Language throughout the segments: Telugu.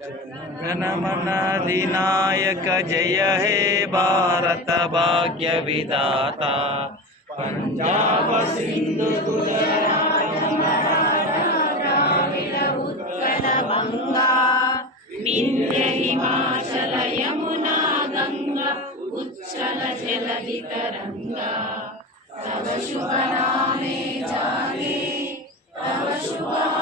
जनगणमन अधिनायक जय हे भारत भाग्य विधाता पंजाब सिंधु उत्कलबङ्गा विन्ध्य हिमाचल यमुना गङ्गा उच्चल जलधितरङ्गा तव शुभ नामे जागे तव शुभ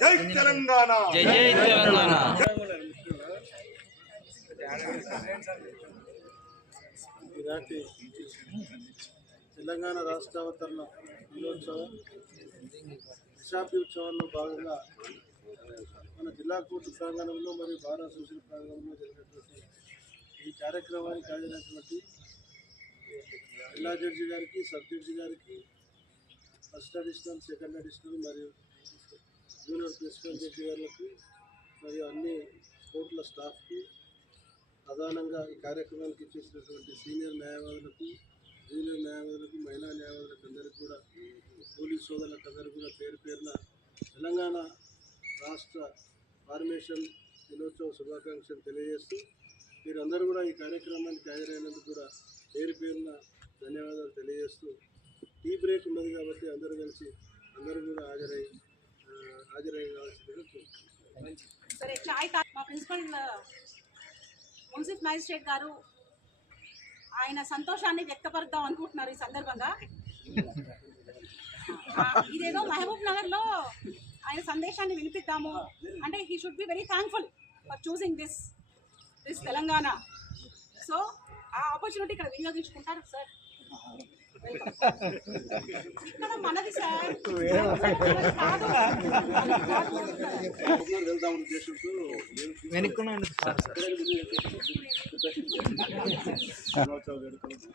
జై తెలంగాణ. జై జై తెలంగాణ. తెలంగాణ రాష్ట్ర అవతరణ దినోత్సవం దశాబ్ది ఉత్సవాల్లో భాగంగా మన జిల్లా కోర్టు ప్రాంగణంలో మరియు బార్ సూచన ప్రాంగణంలో జరిగినటువంటి ఈ కార్యక్రమానికి కలిగినటువంటి జిల్లా జడ్జి గారికి సబ్ జడ్జి గారికి ఫస్ట్ అడిషనల్ సెకండ్ అడిషనల్ మరియు జూనియర్ ప్రిన్సిపల్ జడ్జి గారికి మరియు అన్ని కోర్టుల స్టాఫ్కి ప్రధానంగా ఈ కార్యక్రమానికి ఇచ్చేసినటువంటి సీనియర్ న్యాయవాదులకు జూనియర్ న్యాయవాదులకు మహిళా న్యాయవాదులకు అందరికీ కూడా పోలీస్ సోదరులకు అందరికీ కూడా పేరు పేరున తెలంగాణ రాష్ట్ర ఫార్మేషన్ దినోత్సవ శుభాకాంక్షలు తెలియజేస్తూ మీరందరూ కూడా ఈ కార్యక్రమానికి హాజరైనందుకు కూడా పేరు పేరున ధన్యవాదాలు తెలియజేస్తూ టీ బ్రేక్ ఉన్నది కాబట్టి అందరూ కలిసి అందరూ కూడా హాజరై హాజరై కావాల్సిందిగా సరే చాయ్ మా ప్రిన్సిపల్ మున్సిపల్ మ్యాజిస్ట్రేట్ గారు ఆయన సంతోషాన్ని వ్యక్తపరుద్దాం అనుకుంటున్నారు ఈ సందర్భంగా. ఇదేదో మహబూబ్ నగర్లో ఆయన సందేశాన్ని వినిపిద్దాము. అంటే he should be very thankful for choosing this this Telangana so ఆ ఆపర్చునిటీ ఇక్కడ వినియోగించుకుంటారు సార్ మనది సార్ కాదు వెళ్దాం ఉద్దేశంతో దినోత్సవ వేడుకలకు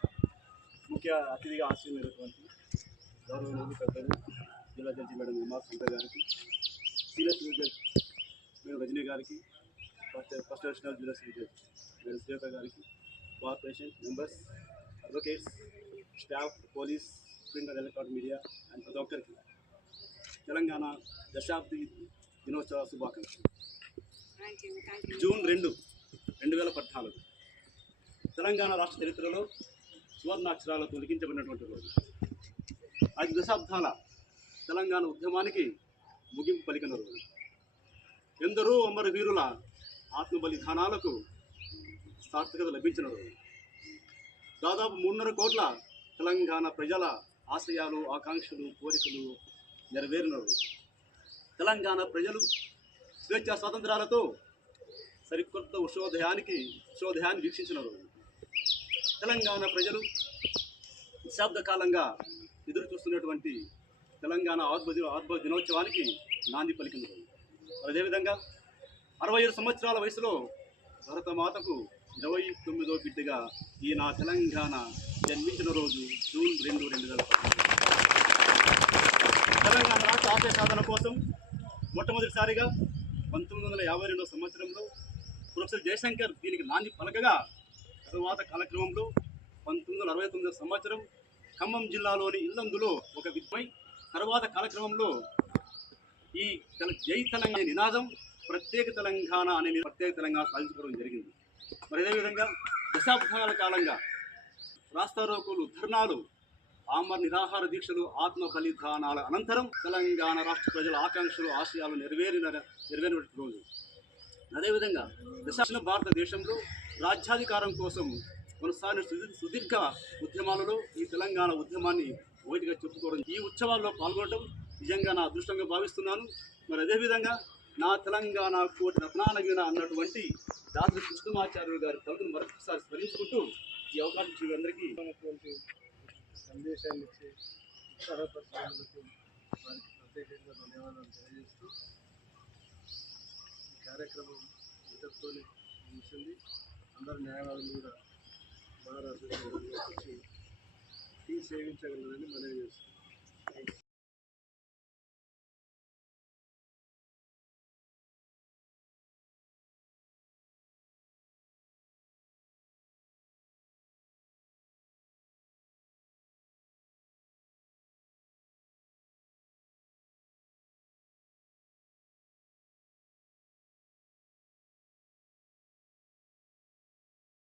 ముఖ్య అతిథిగా ఆశీర్వైనటువంటి గౌరవనీయులు పెద్దలు జిల్లా జడ్జి మేడం ఉమా సుందర్ గారికి senior civil judge madam Rajani గారికి ఫస్ట్ ఫస్ట్ అడిషనల్ జిల్లా సివిల్ జడ్జి మేడం శ్రీలత గారికి bar patient members advocates staff police print and electronic media and ప్రతి ఒక్కరికి తెలంగాణ దశాబ్ది దినోత్సవ శుభాకాంక్షలు. జూన్ రెండు రెండు వేల పద్నాలుగు. తెలంగాణ రాష్ట్ర చరిత్రలో సువర్ణాక్షరాలతో లిఖించబడినటువంటి రోజు. ఐదు దశాబ్దాల తెలంగాణ ఉద్యమానికి ముగింపు పలికిన రోజు. ఎందరో అమర వీరుల ఆత్మ బలిదానాలకు సార్థకత లభించిన రోజు. దాదాపు మూడున్నర కోట్ల తెలంగాణ ప్రజల ఆశయాలు ఆకాంక్షలు కోరికలు నెరవేరిన తెలంగాణ ప్రజలు స్వేచ్ఛా స్వాతంత్రాలతో సరికొత్త ఉషోదయానికి ఉషోదయాన్ని వీక్షించిన రోజు తెలంగాణ ప్రజలు దశాబ్ద కాలంగా ఎదురు చూస్తున్నటువంటి తెలంగాణ ఆత్మ ఆత్మ దినోత్సవానికి నాంది పలికిన రోజు అదేవిధంగా అరవై ఏడు సంవత్సరాల వయసులో భరతమాతకు ఇరవై తొమ్మిదో బిడ్డగా ఈ నా తెలంగాణ జన్మించిన రోజు జూన్ రెండు రెండు వేల తెలంగాణ రాష్ట్ర ఆశయ సాధన కోసం మొట్టమొదటిసారిగా పంతొమ్మిది వందల యాభై రెండవ సంవత్సరంలో ప్రొఫెసర్ జయశంకర్ దీనికి నాంది పలకగా తరువాత కాలక్రమంలో పంతొమ్మిది వందల అరవై తొమ్మిదవ సంవత్సరం ఖమ్మం జిల్లాలోని ఇల్లందులో ఒక విద్మై తరువాత కాలక్రమంలో ఈ తెల జై తెలంగాణ నినాదం ప్రత్యేక తెలంగాణ అనే ప్రత్యేక తెలంగాణ సాధించుకోవడం జరిగింది. మరి అదేవిధంగా దశాబ్దాల కాలంగా రాస్తారోకులు ధర్నాలు ఆమర నిరాహార దీక్షలు ఆత్మ బలిదానాల అనంతరం తెలంగాణ రాష్ట్ర ప్రజల ఆకాంక్షలు ఆశయాలు నెరవేరిన నెరవేరిన రోజు. అదేవిధంగా దక్షిణ భారతదేశంలో రాజ్యాధికారం కోసం కొనసాగిన సుదీ- సుదీర్ఘ ఉద్యమాలలో ఈ తెలంగాణ ఉద్యమాన్ని ఒకటిగా చెప్పుకోవడం ఈ ఉత్సవాల్లో పాల్గొనడం నిజంగా నా అదృష్టంగా భావిస్తున్నాను. మరి అదేవిధంగా నా తెలంగాణ కోటి రత్నానగిన అన్నటువంటి దాసరి కృష్ణమాచార్యులు గారి కవితను మరొకసారి స్మరించుకుంటూ ఈ అవకాశం ఇచ్చిన అందరికీ సందేశాన్ని ఇచ్చి ఉత్సాహపరిచినందుకు వారికి ప్రత్యేకంగా ధన్యవాదాలు తెలియజేస్తూ ఈ కార్యక్రమం ఇంతటితోనే ముగిసింది. అందరు న్యాయవాదులు కూడా మహారాష్ట్ర వచ్చి టీ సేవించగలరని మనవి చేస్తున్నాం.